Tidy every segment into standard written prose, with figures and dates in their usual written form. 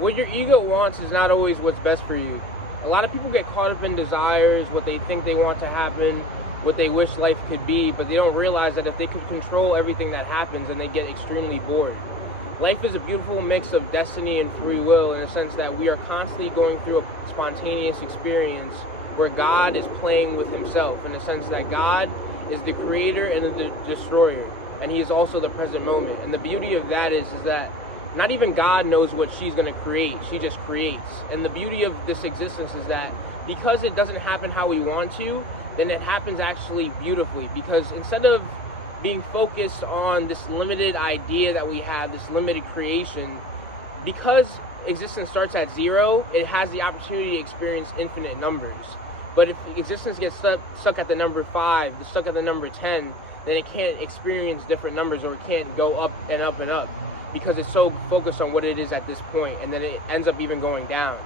what your ego wants is not always what's best for you. A lot of people get caught up in desires, what they think they want to happen, what they wish life could be, but they don't realize that if they could control everything that happens, then they get extremely bored. Life is a beautiful mix of destiny and free will, in a sense that we are constantly going through a spontaneous experience where God is playing with himself, in the sense that God is the creator and the destroyer, and he is also the present moment. And the beauty of that is that not even God knows what she's going to create, she just creates. And the beauty of this existence is that because it doesn't happen how we want to, then it happens actually beautifully, because instead of being focused on this limited idea that we have, this limited creation, because existence starts at zero, it has the opportunity to experience infinite numbers. But if existence gets stuck at the number 5, stuck at the number 10, then it can't experience different numbers, or it can't go up and up and up, because it's so focused on what it is at this point, and then it ends up even going down.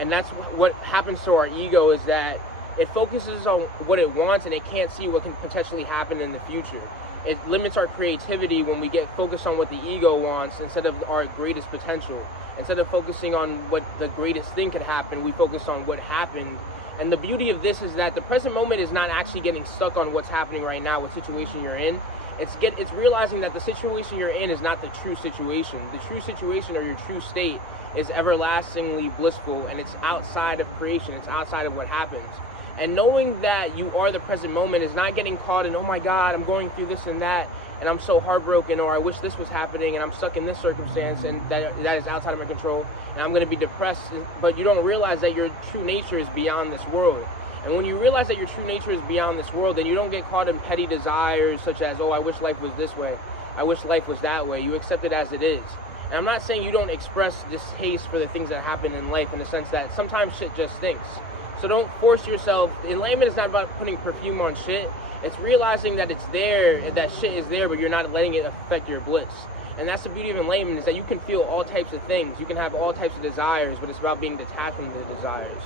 And that's what happens to our ego, is that it focuses on what it wants and it can't see what can potentially happen in the future. It limits our creativity when we get focused on what the ego wants instead of our greatest potential. Instead of focusing on what the greatest thing could happen, we focus on what happened. And the beauty of this is that the present moment is not actually getting stuck on what's happening right now, what situation you're in. It's realizing that the situation you're in is not the true situation. The true situation, or your true state, is everlastingly blissful, and it's outside of creation, it's outside of what happens. And knowing that you are the present moment is not getting caught in, oh my God, I'm going through this and that, and I'm so heartbroken, or I wish this was happening, and I'm stuck in this circumstance, and that is outside of my control, and I'm going to be depressed. But you don't realize that your true nature is beyond this world. And when you realize that your true nature is beyond this world, then you don't get caught in petty desires such as, oh, I wish life was this way, I wish life was that way. You accept it as it is. And I'm not saying you don't express distaste for the things that happen in life, in the sense that sometimes shit just stinks. So don't force yourself. Enlightenment is not about putting perfume on shit. It's realizing that it's there, that shit is there, but you're not letting it affect your bliss. And that's the beauty of enlightenment, is that you can feel all types of things. You can have all types of desires, but it's about being detached from the desires.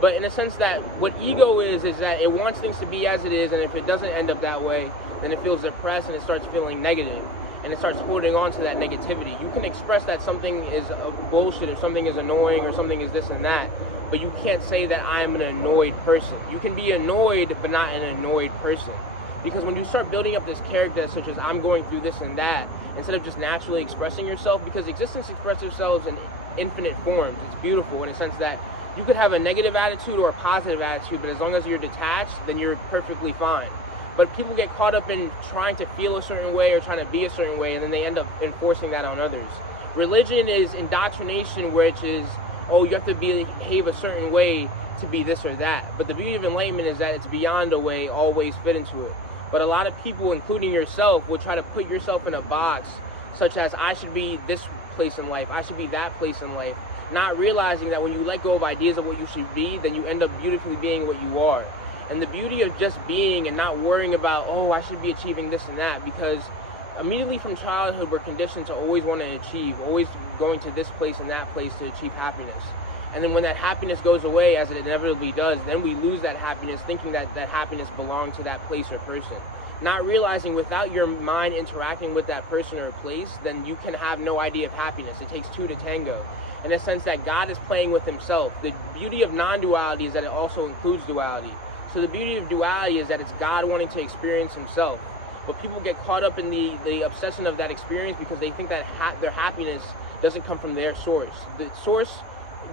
But in a sense that what ego is that it wants things to be as it is, and if it doesn't end up that way, then it feels depressed and it starts feeling negative, and it starts holding on to that negativity. You can express that something is bullshit, or something is annoying, or something is this and that, but you can't say that I'm an annoyed person. You can be annoyed, but not an annoyed person. Because when you start building up this character, such as I'm going through this and that, instead of just naturally expressing yourself, because existence expresses itself in infinite forms. It's beautiful in a sense that you could have a negative attitude or a positive attitude, but as long as you're detached, then you're perfectly fine. But people get caught up in trying to feel a certain way or trying to be a certain way, and then they end up enforcing that on others. Religion is indoctrination, which is, oh, you have to behave a certain way to be this or that. But the beauty of enlightenment is that it's beyond a way, always fit into it. But a lot of people, including yourself, will try to put yourself in a box, such as I should be this place in life, I should be that place in life, not realizing that when you let go of ideas of what you should be, then you end up beautifully being what you are. And the beauty of just being and not worrying about, oh, I should be achieving this and that, because immediately from childhood we're conditioned to always want to achieve, always going to this place and that place to achieve happiness. And then when that happiness goes away, as it inevitably does, then we lose that happiness, thinking that that happiness belonged to that place or person. Not realizing without your mind interacting with that person or place, then you can have no idea of happiness. It takes two to tango. In a sense that God is playing with himself. The beauty of non-duality is that it also includes duality. So the beauty of duality is that it's God wanting to experience himself. But people get caught up in the obsession of that experience because they think that their happiness doesn't come from their source. The source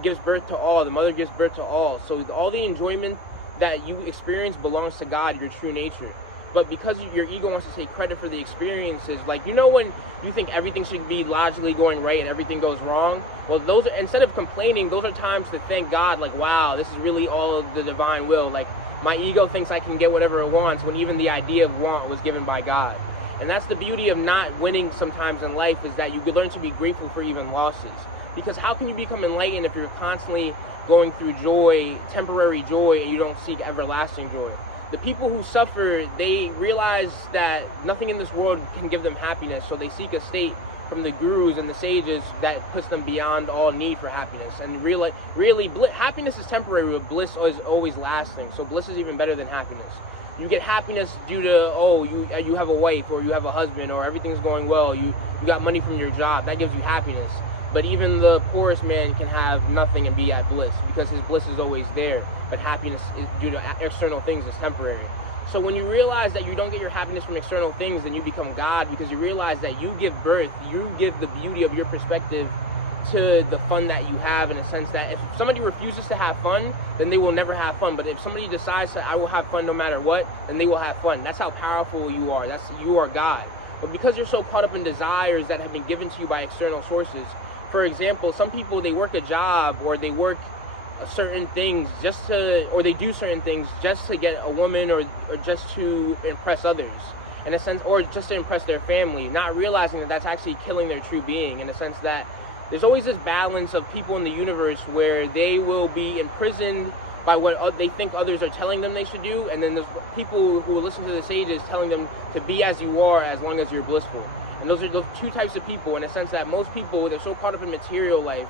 gives birth to all. The mother gives birth to all. So all the enjoyment that you experience belongs to God, your true nature. But because your ego wants to take credit for the experiences, like, you know, when you think everything should be logically going right and everything goes wrong, well, those are, instead of complaining, those are times to thank God, like, wow, this is really all of the divine will. Like, my ego thinks I can get whatever it wants, when even the idea of want was given by God. And that's the beauty of not winning sometimes in life, is that you could learn to be grateful for even losses. Because how can you become enlightened if you're constantly going through joy, temporary joy, and you don't seek everlasting joy? The people who suffer, they realize that nothing in this world can give them happiness, so they seek a state from the gurus and the sages that puts them beyond all need for happiness. And really, happiness is temporary, but bliss is always lasting. So bliss is even better than happiness. You get happiness due to, oh, you have a wife, or you have a husband, or everything's going well, you got money from your job. That gives you happiness. But even the poorest man can have nothing and be at bliss, because his bliss is always there, but happiness is, due to external things, is temporary. So when you realize that you don't get your happiness from external things, then you become God, because you realize that you give birth, you give the beauty of your perspective to the fun that you have, in a sense that if somebody refuses to have fun, then they will never have fun. But if somebody decides that I will have fun no matter what, then they will have fun. That's how powerful you are. You are God. But because you're so caught up in desires that have been given to you by external sources, for example, some people, they work a job, or they work certain things or they do certain things just to get a woman, or just to impress others, in a sense, or just to impress their family, not realizing that that's actually killing their true being, in a sense that there's always this balance of people in the universe where they will be imprisoned by what they think others are telling them they should do, and then there's people who will listen to the sages telling them to be as you are as long as you're blissful. And those are those two types of people, in a sense that most people, they're so caught up in material life.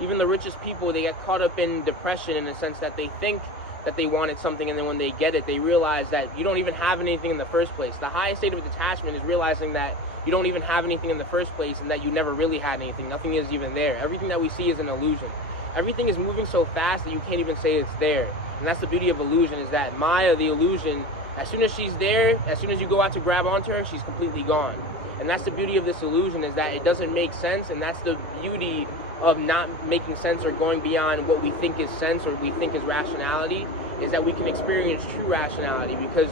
Even the richest people, they get caught up in depression, in a sense that they think that they wanted something, and then when they get it, they realize that you don't even have anything in the first place. The highest state of detachment is realizing that you don't even have anything in the first place, and that you never really had anything. Nothing is even there. Everything that we see is an illusion. Everything is moving so fast that you can't even say it's there. And that's the beauty of illusion, is that Maya, the illusion, as soon as she's there, as soon as you go out to grab onto her, she's completely gone. And that's the beauty of this illusion, is that it doesn't make sense, and that's the beauty of not making sense, or going beyond what we think is sense, or we think is rationality, is that we can experience true rationality. Because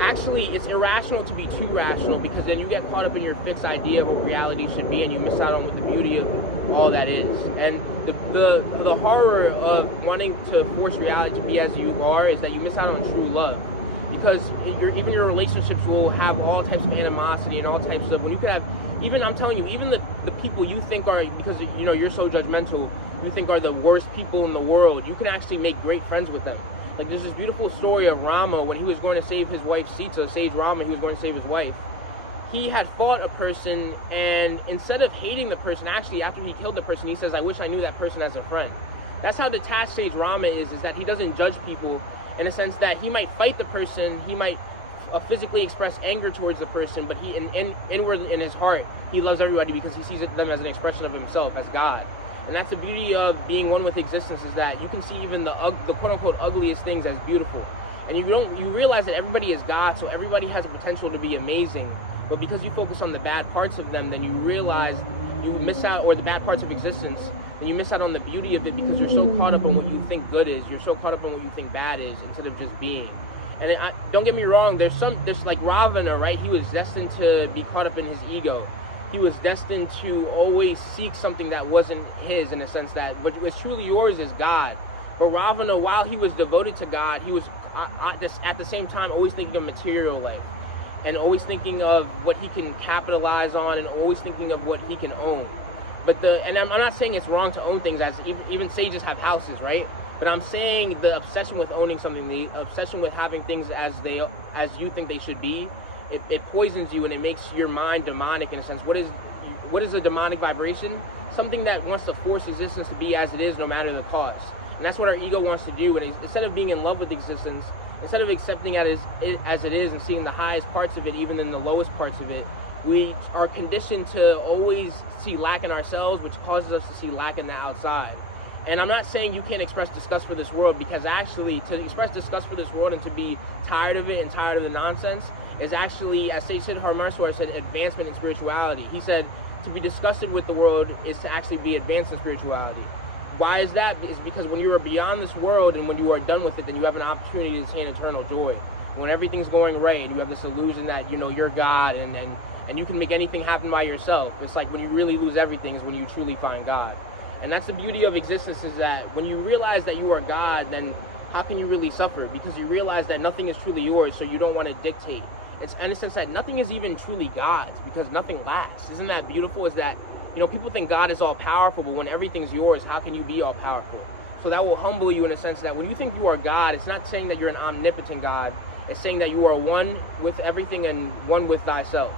actually it's irrational to be too rational, because then you get caught up in your fixed idea of what reality should be, and you miss out on what the beauty of all that is. And the horror of wanting to force reality to be as you are is that you miss out on true love. Because even your relationships will have all types of animosity, and all types of, when you could have, even, I'm telling you, even the people you think are, because you're so judgmental, you think are the worst people in the world, you can actually make great friends with them. Like, there's this beautiful story of Rama, when he was going to save his wife Sita, sage Rama, he was going to save his wife. He had fought a person, and instead of hating the person, actually after he killed the person, he says, I wish I knew that person as a friend. That's how detached sage Rama is that he doesn't judge people, in a sense that he might fight the person, he might physically express anger towards the person, but he inward in his heart, he loves everybody, because he sees them as an expression of himself, as God. And that's the beauty of being one with existence, is that you can see even the quote-unquote ugliest things as beautiful. And you realize that everybody is God, so everybody has a potential to be amazing. But because you focus on the bad parts of them, then you realize you miss out, or the bad parts of existence, then you miss out on the beauty of it, because you're so caught up on what you think good is, you're so caught up on what you think bad is, instead of just being. And don't get me wrong, there's like Ravana, right? He was destined to be caught up in his ego. He was destined to always seek something that wasn't his, in a sense that what was truly yours is God. But Ravana, while he was devoted to God, he was at the same time always thinking of material life, and always thinking of what he can capitalize on, and always thinking of what he can own. And I'm not saying it's wrong to own things, as even sages have houses, right? But I'm saying the obsession with owning something, the obsession with having things as you think they should be, it poisons you, and it makes your mind demonic, in a sense. What is a demonic vibration? Something that wants to force existence to be as it is, no matter the cause. And that's what our ego wants to do. And instead of being in love with existence, instead of accepting it as it is, and seeing the highest parts of it, even in the lowest parts of it, we are conditioned to always see lack in ourselves, which causes us to see lack in the outside. And I'm not saying you can't express disgust for this world, because actually to express disgust for this world and to be tired of it and tired of the nonsense is actually, as Sage Siddhartha Marswar said, advancement in spirituality. He said to be disgusted with the world is to actually be advanced in spirituality. Why is that? It's because when you are beyond this world and when you are done with it, then you have an opportunity to attain eternal joy. When everything's going right and you have this illusion that you're God and you can make anything happen by yourself, it's like when you really lose everything is when you truly find God. And that's the beauty of existence, is that when you realize that you are God, then how can you really suffer? Because you realize that nothing is truly yours, so you don't want to dictate. It's in a sense that nothing is even truly God's, because nothing lasts. Isn't that beautiful? Is that, people think God is all powerful, but when everything's yours, how can you be all powerful? So that will humble you, in a sense that when you think you are God, it's not saying that you're an omnipotent God. It's saying that you are one with everything and one with thyself.